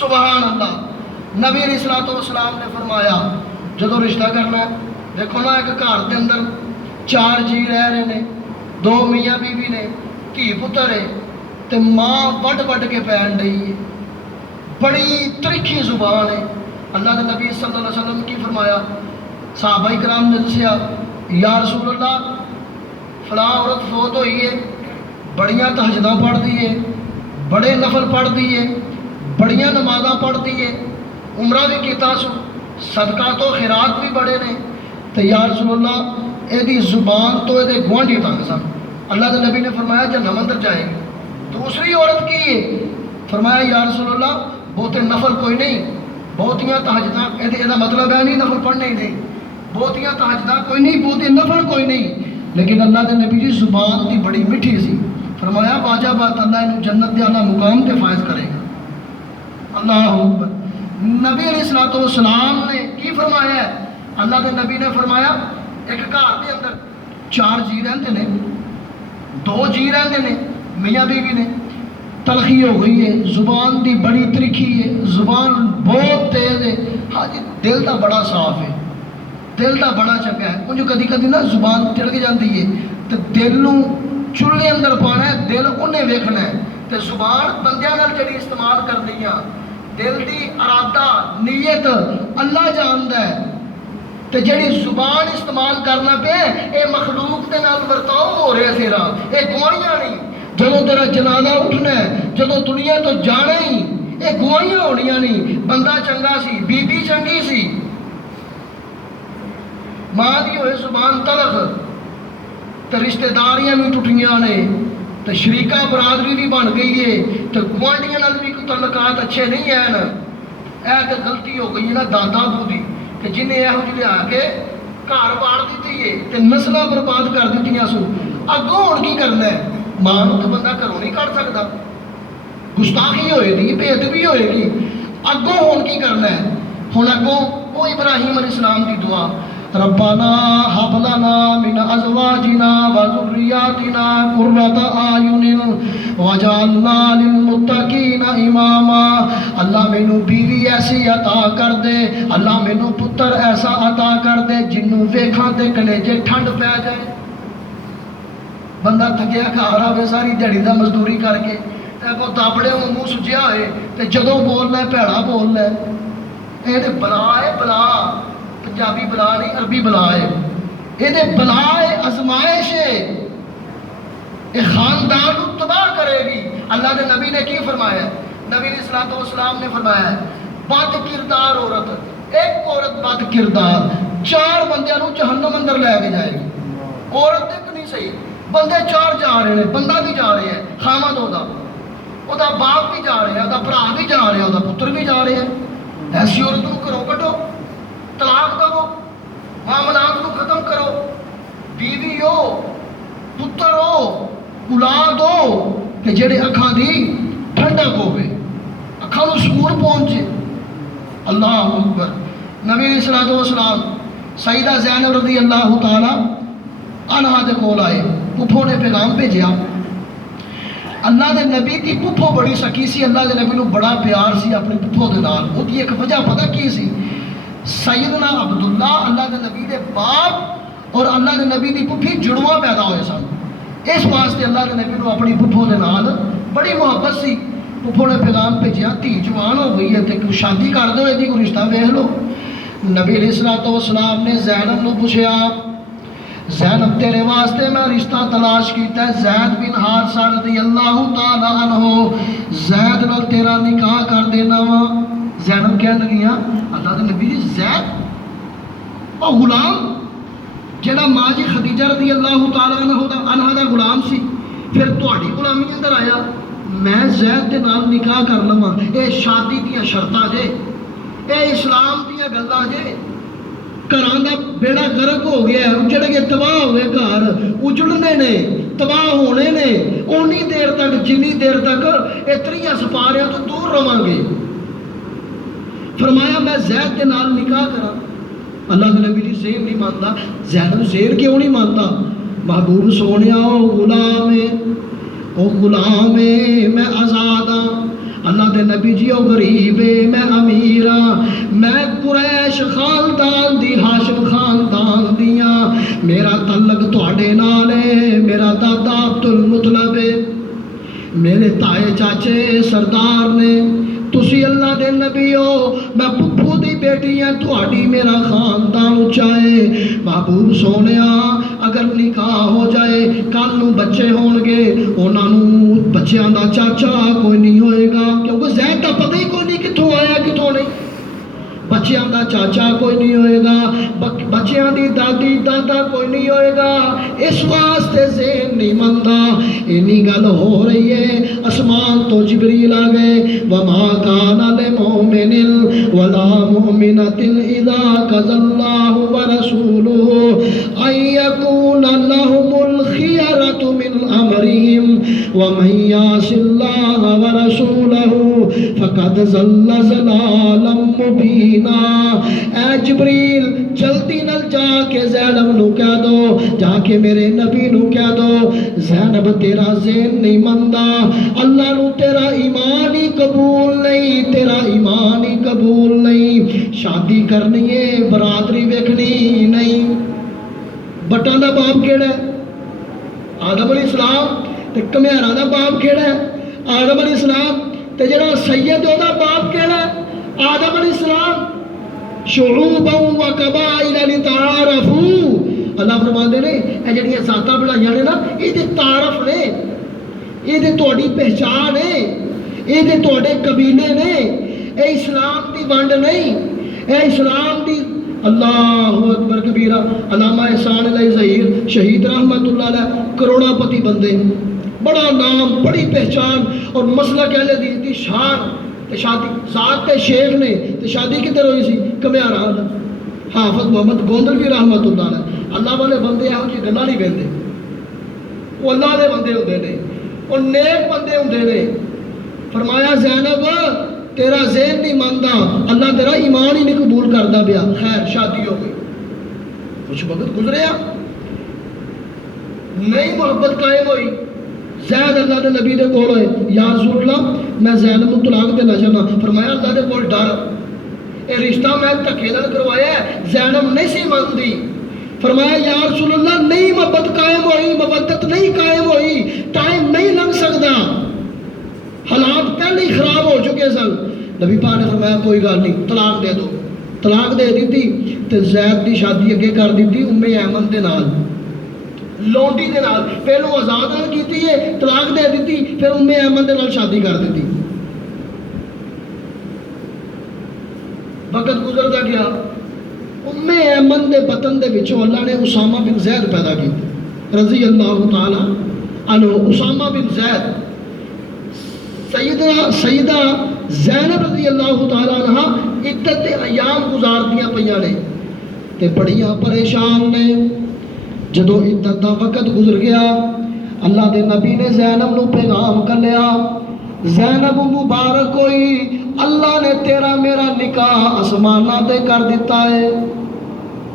سبحان اللہ۔ نبی علیہ الصلوۃ والسلام نے فرمایا جدو رشتہ کرنا ہے، دیکھو نا ایک گھر کے اندر 4 جی رہ رہے نے، 2 میاں بیوی نے، دھی پتر ہے، تے ماں وڈ وڈ کے پین رہی ہے، بڑی ترکھی زبان ہے۔ اللہ کے نبی صلی اللہ علیہ وسلم کی فرمایا، صحابہ کرام نے دسیا یا رسول اللہ فلاں عورت فوت ہوئی ہے، بڑیاں تہجداں پڑھ دی ہے، بڑے نفل پڑھ دی ہے، بڑیاں نمازاں پڑھ دی ہے، عمرہ بھی کیتا سو، صدقات و خیرات بھی بڑے نے، تو یا رسول اللہ یہ زبان تو یہ گوانڈی تنگ سن۔ اللہ کے نبی نے فرمایا جہنم اندر جائے گی۔ دوسری عورت کی ہے، فرمایا یا رسول اللہ بہتے نفل کوئی نہیں، بہتیاں تہجداں، یہ مطلب ہے نہیں نفل پڑھنے ہی نہیں، بہتیاں تہجداں کوئی نہیں، بہتے نفل کوئی نہیں، لیکن اللہ کے نبی جی زبان دی بڑی میٹھی سی۔ فرمایا واجہ بات اللہ انہوں جنت دے اعلیٰ مقام تے فائز کرے گا۔ اللہ اکبر۔ نبی علیہ الصلوۃ والسلام نے کی فرمایا ہے؟ اللہ کے نبی نے فرمایا ایک گھر کے اندر 4 جی رہتے نے، 2 جی رہتے نے، میاں بیوی نے، تلخی ہو گئی ہے، زبان دی بڑی ترکھی ہے، زبان بہت تیز ہے، ہاں جی دل دا بڑا صاف ہے، دل دا بڑا چنگا ہے، انجو کدی کدی نا زبان چڑھ جاتی ہے تو دل نو چولہے اندر پانا ہے، دل انہیں ویکھنا ہے، تو زبان بندیاں نال جڑی استعمال کرنی ہے، دل دی ارادہ نیت اللہ جاندا ہے، تو جڑی زبان استعمال کرنا پہ اے مخلوق دے نال ورتاؤ ہو رہا ہے تیرا، اے گواہیاں نہیں۔ جدو تیرا جنازہ اٹھنا ہے، جدو دنیا تو جانا ہی، اے گواہیاں ہونیاں نہیں، بندہ چنگا سی، بی بی چنگی سی، ماں دی ہوئے زبان تلخ، تو رشتہ داریاں بھی ٹوٹیاں نے، تو شریکہ برادری بھی بن گئی ہے، تو گوانڈیاں نال بھی کوئی تعلقات اچھے نہیں ہیں نا۔ اے تو غلطی ہو گئی ہے نا دادا ابو دی کہ جنہیں یہو جی لیا کے گھر باڑ دیتی ہے تے نسلیں برباد کر دیتیاں سو۔ اگوں ہن کی کرنا ہے؟ ماں نو تو بندہ گھروں نہیں کر سکتا، گستاخی ہوئے گی، بے ادبی ہوئے گی، اگوں ہن کی کرنا ہے؟ ہن اگوں وہ ابراہیم علیہ السلام کی دعا، ربنا هب لنا من ازواجنا وذرياتنا قرة اعين واجعلنا للمتقين اماما۔ اللہ مینوں بیوی ایسی عطا کر دے، اللہ مینوں پتر ایسا عطا کر دے جنوں ویکھاں تے کلیجے ٹھنڈ پہ جائے۔ بندہ تھکیا گھر آوے ساری دیہڑی دا مزدوری کر کے، کو دابڑے منہ سجیا ہوئے تے جدوں بولنا ہے بھیڑا بولنا ہے، یہ بلا ہے بلا، پنجابی بلا نہیں عربی بلا ہے، یہ بلا ہے، ازمائش ہے، یہ خاندان کو تباہ کرے گی۔ اللہ کے نبی نے کی فرمایا ہے؟ نبی علیہ الصلوۃ والسلام نے فرمایا ہے بد کردار عورت، ایک عورت بد کردار 4 بندیاں نو جہنم اندر لے کے جائے گی۔ عورت ایک نہیں صحیح، بندے 4 جا رہے ہیں، بندہ بھی جا رہے ہیں، خامد وہ دا باپ بھی جا رہے ہیں، وہ بھرا بھی جا رہے ہیں، وہ پتر بھی جا رہے ہیں۔ ایسی عورت کو کرو کٹو، طلاق دو، معاملات کو ختم کرو، بیوی ہو، پتر ہو، اولاد ہو کہ جڑے اکھاں دی ٹھنڈک ہوئے، اکھاں نو سکون پہنچے۔ اللہ اکبر۔ نبی علیہ الصلوۃ والسلام سیدہ زینب رضی اللہ تعالی عنہا دے کول آئے، پھپھو نے پیغام بھیجیا۔ اللہ دے نبی دی پھپھو بڑی سکی سی، اللہ دے نبی نو بڑا پیار سی اپنی پھپھو دے نال۔ وہ دی ایک وجہ پتہ کی سی؟ سیدنا عبداللہ اللہ دے نبی دے باپ اور اللہ دے نبی دی پھپھی جڑواں پیدا ہوئے سن، اس واسطے اللہ دے نبی نو اپنی پھپھو دے نال بڑی محبت سی۔ پھپھو نے پیغام بھیجیا دھی جوان ہو گئی ہے تے کوئی شادی کر دو، یہ کوئی رشتہ ویکھ لو۔ نبی علیہ الصلوۃ والسلام نے زینب نو پوچھیا، زینب تیرے واسطے میں رشتہ تلاش کیتا ہے، زید بن حارثہ رضی اللہ تعالی عنہ، زید نال تیرا نکاح کر دینا وا۔ زینب کہنے لگیاں اللہ دے نبی جی زید او غلام جڑا ماں جی خدیجہ رضی اللہ تعالی عنہ دا غلام سی، پھر تہاڈی غلامی اندر آیا، میں زید دے نال نکاح کر لواں؟ اے شادی دیاں شرطاں جے، اے اسلام دیاں گلاں جے۔ گھراں دا بیڑا غرق ہو گیا ہے، اجڑ کے تباہ ہوئے، گھر اجڑنے نے، تباہ ہونے نے، اونی دیر تک جنی دیر تک اتنیاں سپاریاں تو دور رواں گے۔ فرمایا میں زید کے نال نکاح کرا۔ اللہ کے نبی جی زید نہیں مانتا۔ زید زید کیوں نہیں مانتا؟ محبوب سونیا او غلام ہے، او غلام ہے، میں آزاد ہاں، اللہ دے نبی جی او غریب ہے میں امیر ہاں میں قریش خاندان دی ہاشم خاندان دیاں میرا تعلق تواڈے نال ہے میرا دادا عبد المطلب ہے میرے تائے چاچے سردار نے تسی اللہ دے نبی ہو میں پپھو دی بیٹی ہاں تہاڈی میرا خاندان اچا ہے محبوب سونیا اگر نکاح ہو جائے کل نوں بچے ہون گے انہاں نوں بچیاں دا چاچا کوئی نہیں ہوئے گا کیونکہ زید دا پتہ ہی کوئی نہیں کتھوں آیا کتھوں نہیں بچیاں دا چاچا کوئی نہیں ہوئے گا بچیاں دی دادی دادا کوئی نہیں ہوئے گا اس واسطے ذہن نہیں مندا اینی گل ہو رہی ہے اسمان تو جبریل آ گئے وما کان للمؤمن ولا مؤمنۃ اذا قضى الله ورسوله ان يكون لهم الخيرة من امرهم ومن يعص الله ورسوله فقد ضل ضلالا مبينا اے جبریل جلدی نل جا کے زینب نو کہہ دو جا کے میرے نبی نو کہہ دو زینب تیرا ذہن نہیں مندا اللہ نو تیرا ایمان ہی قبول نہیں تیرا ایمان ہی قبول نہیں شادی کرنی ہے برادری ویکھنی نہیں بٹاں دا باپ کیڑا ہے آدم علیہ السلام تے کمیارا دا باپ کیڑا ہے آدم علیہ السلام تے جڑا سید دا باپ کیڑا ہے آدم علیہ السلام شعوبا و قبائل لتعارفوا اللہ فرماندے نے اے جڑیاں ذاتاں بنائیاں نے نا اے دے تعارف نے اے دے تہاڈی پہچان ہے اے دے تہاڈے قبیلے نے اے اسلام دی ونڈ نہیں اے اسلام دی اللہ اکبر کبیرہ علامہ احسان علیہ ظہیر شہید رحمت اللہ علیہ کروڑا پتی بندے بڑا نام بڑی پہچان اور مسلک اہل حدیث دی شان تے شادی ذات تے شیخ نے تے شادی کدھر ہوئی سی کمیارا حافظ محمد گوندلوی رحمت اللہ علیہ اللہ والے بندے یہو جی گلاں نہیں کہندے وہ اللہ دے بندے ہوندے نے وہ نیک بندے ہوندے نے فرمایا زینب تیرا ذہن نہیں ماندا اللہ تیرا ایمان ہی نہیں قبول کردا پیا خیر شادی ہو گئی کچھ وقت گزریا نئی محبت قائم ہوئی زید اللہ دے نبی دے کول ہوئے یا رسول اللہ میں زینب نوں طلاق دینا چاہنا فرمایا اللہ دے کول ڈر اے رشتہ میں دھکے نال کروایا ہے زینب نہیں سی مانتی فرمایا یا رسول اللہ نہیں محبت قائم ہوئی مودت نہیں قائم ہوئی ٹائم نہیں لنگ سکتا حالات پہلے ہی خراب ہو چکے سن نبی پاک نے فرمایا کوئی گل نہیں طلاق دے دو طلاق دے دیتی تے زید دی شادی اگے کر دیتی ام ایمن دے نال لونڈی دے نال پہلو آزاد کیتی ہے طلاق دے دیتی پھر ام ایمن دے نال شادی کر دیتی وقت گزرتا گیا ام ایمن دے بطن دے وچوں اللہ نے اسامہ بن زید پیدا کیتا رضی اللہ تعالی عنہ اسامہ بن زید سیدہ زینب رضی اللہ تعالی عنہ عدت ایام گزاردیاں پیاں نے تے بڑیاں پریشان نے جدو عدت دا وقت گزر گیا اللہ دے نبی نے زینب نو پیغام کر لیا زینب مبارک ہوئی اللہ نے تیرا میرا نکاح آسمانہ تے کر دیتا ہے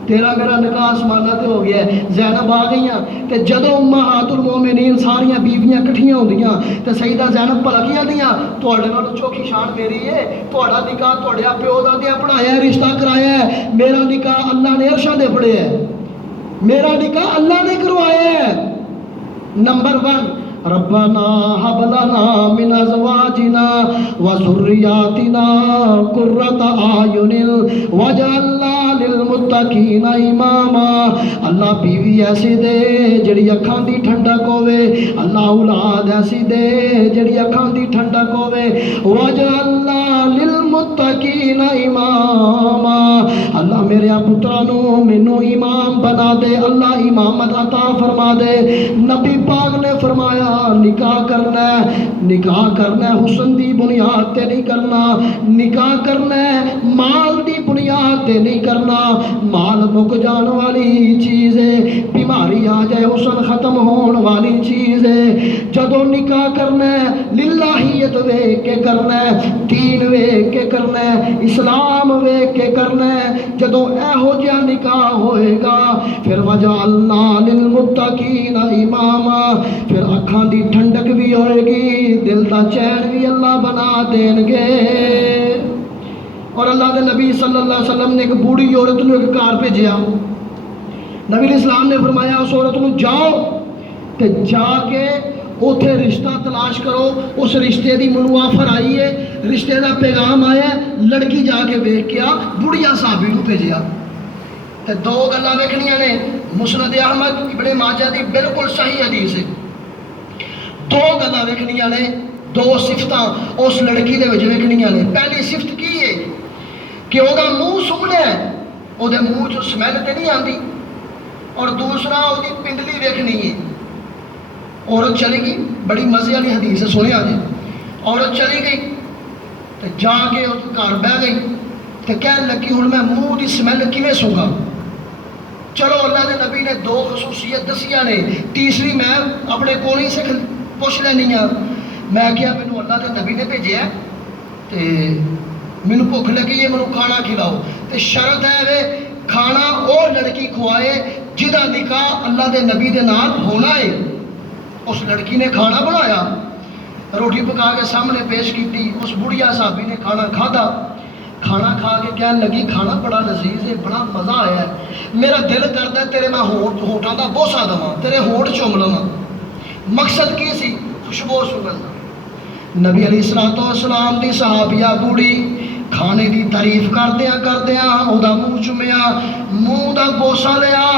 تیرا میرا نکاح آسمانہ تے ہو گیا ہے زینب آ گئیاں تے جدو امہات المومنین ساریاں بیویاں کٹھیاں ہوندیاں تے سیدہ زینب پلکیاں دیاں تواڈے نال چوکھی شان میری ہے تواڈا نکاح تواڈے پیو دادیاں پڑھایا ہے رشتہ کرایا ہے میرا نکاح اللہ نے عرشاں دے پڑھیا ہے میرا نکاح اللہ نے کروایا ہے نمبر 1 ربنا هب لنا من ازواجنا وذرياتنا قرة اعين واجعلنا للمتقين اماما اللہ بیوی ایسی دے جڑی اکھاں دی ٹھنڈک ہوے اللہ اولاد ایسی دے جڑی اکھاں دی ٹھنڈک ہوے واجعلنا للمتقين اماما اللہ میرے پتراں نو مینوں امام بنا دے اللہ امامت عطا فرما دے نبی پاک نے فرمایا نکاح کرنا ہے حسن دی بنیاد تے نہیں کرنا نکاح کرنا ہے مال دی بنیاد تے نہیں کرنا مال مک جان والی چیز ہے بیماری آ جائے حسن ختم ہون والی چیز ہے جدو نکاح کرنا ہے للہیت ویکھ کے کرنا ہے دین ویکھ کے کرنا ہے، اسلام ویکھ کے کرنا ہے۔ جدوں ایہو جہا نکاح ہوئے گا پھر وجعلنا للمتقین اماما، پھر اکھاں دی ٹھنڈک بھی ہوئے گی، دل دا چین بھی اللہ بنا دین گے۔ اور اللہ کے نبی صلی اللہ علیہ وسلم نے ایک بوڑھی عورت نو ایک گھر بھیجیا۔ نبی علیہ السلام نے فرمایا اس عورت نو جاؤ تے جا کے اوتھے رشتہ تلاش کرو۔ اس رشتے دی منو آفر آئی ہے، رشتے دا پیغام آیا ہے، لڑکی جا کے ویکھ کے آ، بڑھیا صحابی نو بھیجیا۔ تے دو گلاں ویکھنیاں نے، مسند احمد ابن ماجہ دی بالکل صحیح حدیث ہے۔ دو گلاں ویکھنیاں نے، دو صفتاں اس لڑکی دے وچ ویکھنیاں نے۔ پہلی صفت کی ہے کہ وہ منہ سوہنا ہے، وہ منہ چ سمیل تے نہیں آتی، اور دوسرا وہ پنڈلی ویکھنی ہے۔ عورت چلی گئی، بڑی مزے والی حدیث ہے، سنیا جی۔ عورت چلی گئی تو جا کے گھر بہ گئی تو کہنے لگی ہوں میں منہ کی سمیل کیویں سونگا۔ چلو اللہ کے نبی نے دو خصوصیت دسیاں نے، تیسری میں اپنے کول ہی سے پوچھ لینی ہاں۔ میں کیا مینوں اللہ کے نبی نے بھیجیا تو مینوں بھوک لگی ہے، مینوں کھانا کھلاؤ، تو شرط ہے وے کھانا وہ لڑکی کھوائے جہاں نکاح اللہ دے نبی دے نال ہونا ہے۔ اس لڑکی نے کھانا بنایا، روٹی پکا کے سامنے پیش کی، اس بڑھیا صحابی نے کھانا کھادا۔ کھانا کھا کے کہنے لگی کھانا بڑا لذیذ ہے، بڑا مزہ آیا ہے، میرا دل کرتا ہے تیرے میں ہونٹاں دا بوسا دواں، تیرے ہونٹ چوم لواں۔ مقصد کی سی؟ خوشبو سنگن۔ نبی علیہ الصلوۃ والسلام دی صحابیہ بوڑھی کھانے کی تعریف کردیا وہ منہ چومیا، منہ دا بوسا لیا،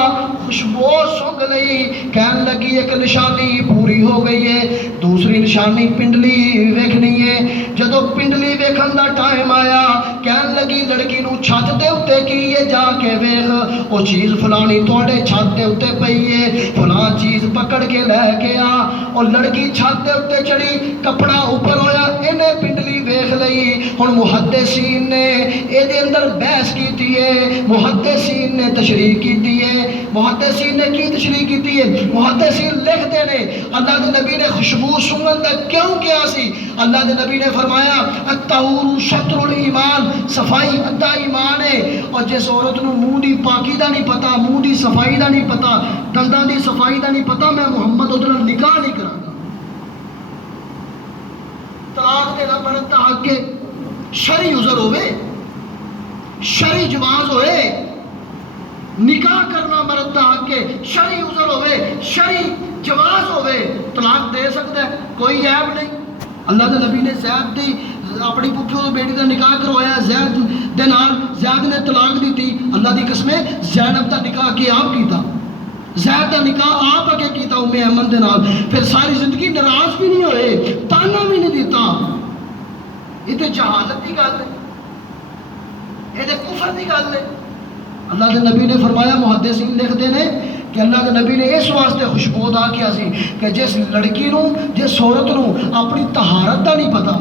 خوشبو سونگ لئی، کہن لگی ایک نشانی پوری ہو گئی ہے۔ دوسری نشانی پنڈلی ویکھنی ہے۔ جدو پنڈلی ویکھن دا ٹائم آیا کہن لگی لڑکی نو چھت دے اتے کی ہے، جا کے ویکھ وہ چیز فلانی تواڈے چھت دے اتے پئی ہے، فلاں چیز پکڑ کے لے کے آ۔ اور لڑکی چھت دے اتے چڑھی، کپڑا اوپر ہویا، انہیں پنڈلی ویکھ لئی۔ ہن محدثین نے یہ اندر بحث کیتی ہے، محدثین نے تشریح کیتی ہے۔ محدثین نے کی تشریح کیتی ہے؟ محدثین لکھتے ہیں اللہ کے نبی نے خوشبو سنگن دا کیوں کیا سی؟ اللہ کے نبی نے فرمایا الطہور شطر الایمان، صفائی ادھا ایمان ہے۔ اور جس عورت نو منہ دی پاکی دا نہیں پتا، منہ دی صفائی دا نہیں پتا، دنداں دی صفائی دا نہیں پتا، میں محمد ادھر نکاح نہیں کراں گا۔ طلاق دینا مرد دا حق ہے، شرعی عذر ہوئے، شرعی جواز ہوئے، نکاح کرنا مرد دا حق ہے، شرعی عذر ہوئے، شرعی جواز ہوئے، طلاق دے سکتا ہے، کوئی عیب نہیں۔ اللہ کے نبی نے زید دی اپنی پپھیو دی بیٹی دا نکاح کروایا، زید دے نال زید نے طلاق دیتی، اللہ دی قسمیں زینب دا نکاح کی آپ کیتا، زید دا نکاح آپ اگے کیتا ام ایمن دے نال، پھر ساری زندگی ناراض بھی نہیں ہوئے، تانا بھی نہیں دیتا۔ یہ تو جہالت کی گل ہے، یہ تو کفر کی گل ہے۔ اللہ کے نبی نے فرمایا، محدثین لکھتے ہیں کہ اللہ کے نبی نے اس واسطے خوشبو ادا کیا سی کہ جس لڑکی نو، جس عورت نو اپنی طہارت دا نہیں پتا،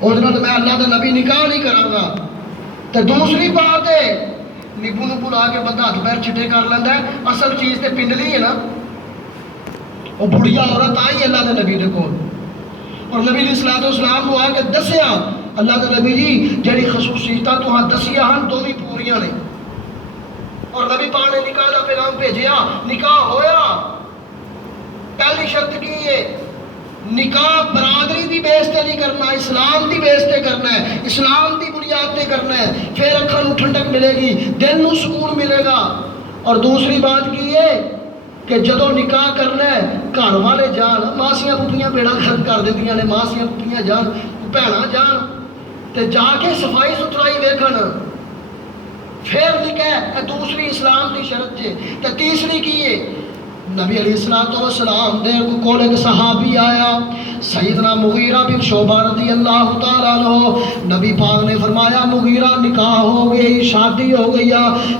اور میں اللہ کا نبی نکاح نہیں کراں گا۔ تو دوسری بات ہے نیبو نبو لا کے بندہ ہاتھ پیر چھٹے کر لینا ہے، اصل چیز تے پنڈلی ہے نا۔ وہ بڑھیا عورت آئی اللہ کے نبی دے کول، اور نبی علیہ الصلوۃ والسلام کو آ کے دسیا اللہ کے نبی جی جڑی خصوصیتاں تو ہاں دسیا ہن دو بھی پوریاں نے۔ اور نبی پاک نے نکاح دا پیغام بھیجیا، نکاح ہویا۔ پہلی شرط کی ہے نکاح برادری دی بیس تے نہیں کرنا، اسلام دی بیس تے کرنا ہے، اسلام دی بنیاد تے کرنا ہے، پھر اکھاں نوں ٹھنڈک ملے گی، دل نوں سکون ملے گا۔ اور دوسری بات کی ہے کہ جدو نکاح کرنا ہے گھر والے جان، ماسیاں پپیاں بیڑا گھر کر دیندیاں نے، ماسیاں پپیاں جان، بھیڑاں جان تے جا کے صفائی ستھرائی ویکھن، پھر نکاح۔ دوسری اسلام دی شرط ہے۔ تے تیسری کی ہے نبی علیہ الصلوۃ والسلام دے کول ایک صحابی آیا، سیدنا مغیرہ بن شعبہ رضی اللہ تعالیٰ عنہ۔ نبی پاک نے فرمایا مغیرہ نکاح ہو گئی، شادی ہو گئی۔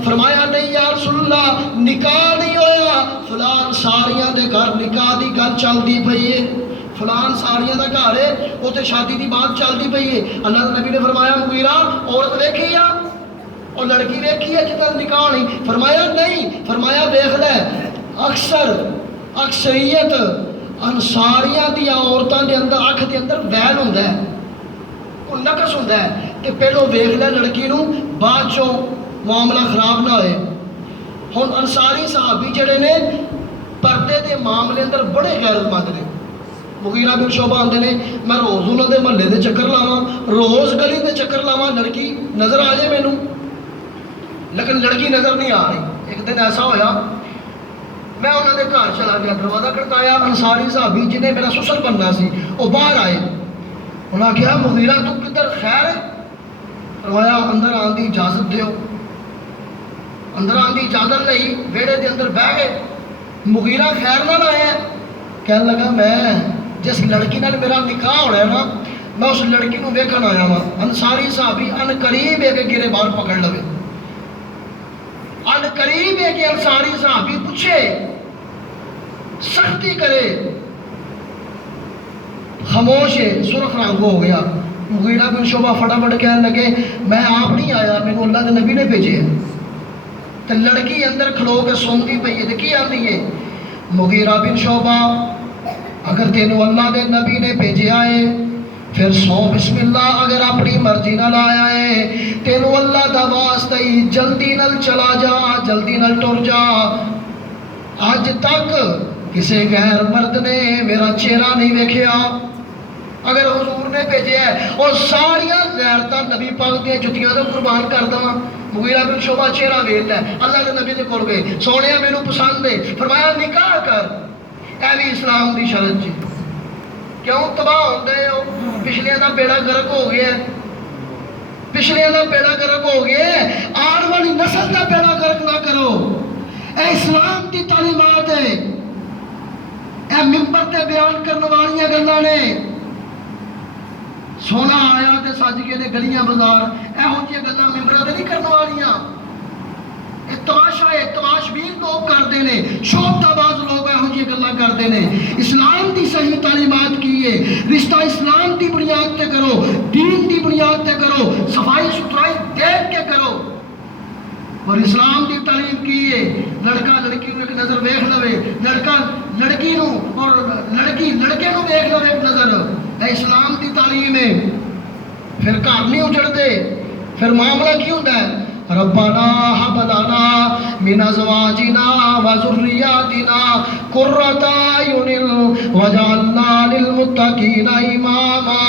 فرمایا نہیں یا رسول اللہ نکاح نہیں ہویا، فلان ساریاں دے گھر نکاح دی گل چلدی پئی ہے، فلان ساریاں دا گھر ہے اوتے شادی دی بات چلدی پئی ہے۔ اللہ کے نبی نے فرمایا مغیرہ عورت ویکھی آ اور لڑکی ویکھی ہے جدوں نکاح نہیں؟ فرمایا نہیں۔ فرمایا ویکھ لے اکثریت انصاریاں دی عورتاں دے اندر اکھ دے اندر ویل ہوندا ہے، وہ نقص ہوندا ہوتا ہے کہ پہلو ویکھ لے لڑکی نو بعد چوں معاملہ خراب نہ ہوئے. ہن انصاری صحابی جڑے نے پردے دے معاملے اندر بڑے غیرت مند نے. مغیرہ بن شعبہ آندے نے میں روز انہوں دے محلے دے چکر لاواں, روز گلی دے چکر لاواں, لڑکی نظر آ جائے مینوں, لیکن لڑکی نظر نہیں آ رہی. ایک دن ایسا ہویا میں انہوں دے گھر چلا گیا, دروازہ کھڑکایا, انصاری صحابی جنہیں میرا سسر بننا سی وہ باہر آئے. انہوں نے کہا مغیرہ تو کدھر خیر ہے؟ فرمایا اندر آن دی اجازت دیو. اندر آن دی اجازت لئی ویڑے دے اندر بہ گئے. مغیرہ خیر نہ آیا, کہنے لگا میں جس لڑکی نال میرا نکاح ہونا ہے نا میں اس لڑکی نو ویکھن آیا ہاں. انصاری صحابی ان قریب ہے کہ گرے بار پکڑ لوے, ان قریب ہے کہ انصاری صحابی پوچھے, سختی کرے, خاموش ہے, سرخ رنگ ہو گیا. مغیرہ بن شعبہ فٹافٹ کہنے لگے میں آپ نہیں آیا, میں نے اللہ کے نبی نے بھیجے ہیں. تو لڑکی اندر کھلو کے سنتی پئی ہے, کی آتی ہے مغیرہ بن شعبہ اگر تینوں اللہ دے نبی نے بھیجے آئے پھر سو بسم اللہ, اگر اپنی مرضی نہ لایا ہے تینوں اللہ دا واسطہ ہی جلدی نل چلا جا, جلدی نل ٹر جا. اج تک کسی غیر مرد نے میرا چہرہ نہیں ویکھیا, اگر حضور نے بھیجے ہے اور ساریاں غیرتاں نبی پاک دیا جتیاں تو قربان کر داں. مغیرہ بن شعبہ چہرہ ویکھ لے, اللہ کے نبی دے کول گئے, سونیا مینوں پسند ہے, فرمایا نکاح کر, اے بھی اسلام دی شرط جی. کیوں تباہ ہوندے ہو؟ پچھلیاں دا بیڑا گرک ہو گیا ہے, پچھلیاں دا بیڑا گرک ہو گیا ہے, آن والی نسل دا بیڑا گرک نہ کرو. اے اسلام دی تعلیمات ہے, اے ممبر تے بیان کرنے والیاں گلاں نے. سونا آیا تے سج کے نے گلیاں بازار, ایہو جیاں گلاں ممبراں تے نہیں کرنے والیاں. یہ تماشا ہے, تماش بین لوگ کرتے ہیں, شوبدہ باز لوگ ایہو جیاں گلاں کرتے ہیں. اسلام دی صحیح تعلیمات کی ہے, رشتہ اسلام دی بنیاد تے کرو, دین دی بنیاد تے کرو, صفائی ستھرائی دیکھ کے کرو. اور اسلام دی تعلیم کی ہے, لڑکا لڑکی نو ایک نظر ویکھ لوے, لڑکا لڑکی نو اور لڑکی لڑکے نو ویکھ لوے ایک نظر. اے اسلام دی تعلیم ہے. پھر گھر نہیں اجڑتے, پھر معاملہ کی ہوتا ہے ربنا ہب لنا من ازواجنا وذریاتنا قرۃ اعین واجعلنا للمتقین اماما.